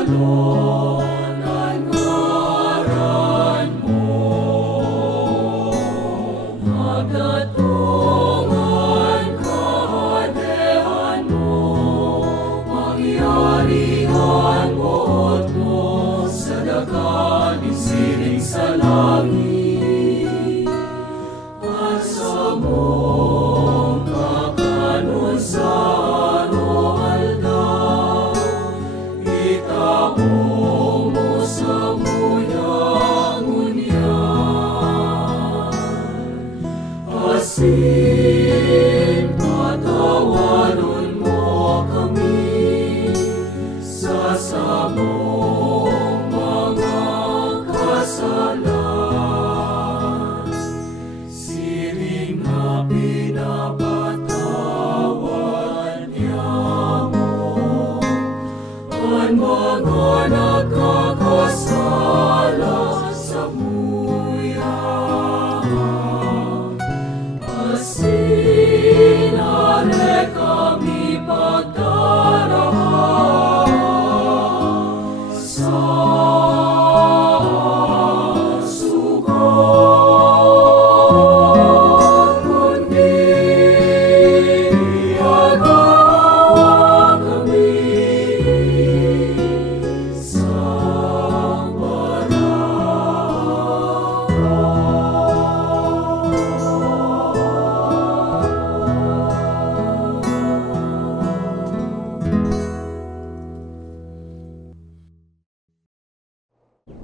alon ang ngaran mo. Magdatungan kahadean mo, mangyarihan mo't mo sa dakan isiling sa langit. At sa mong kakanunsaan o aldaw, itaong mo sa muyangunyan. Asin patawanon mo kami sa samong mga kasalan. Siring na pinapatawad niya mo ang mga nagkakasala.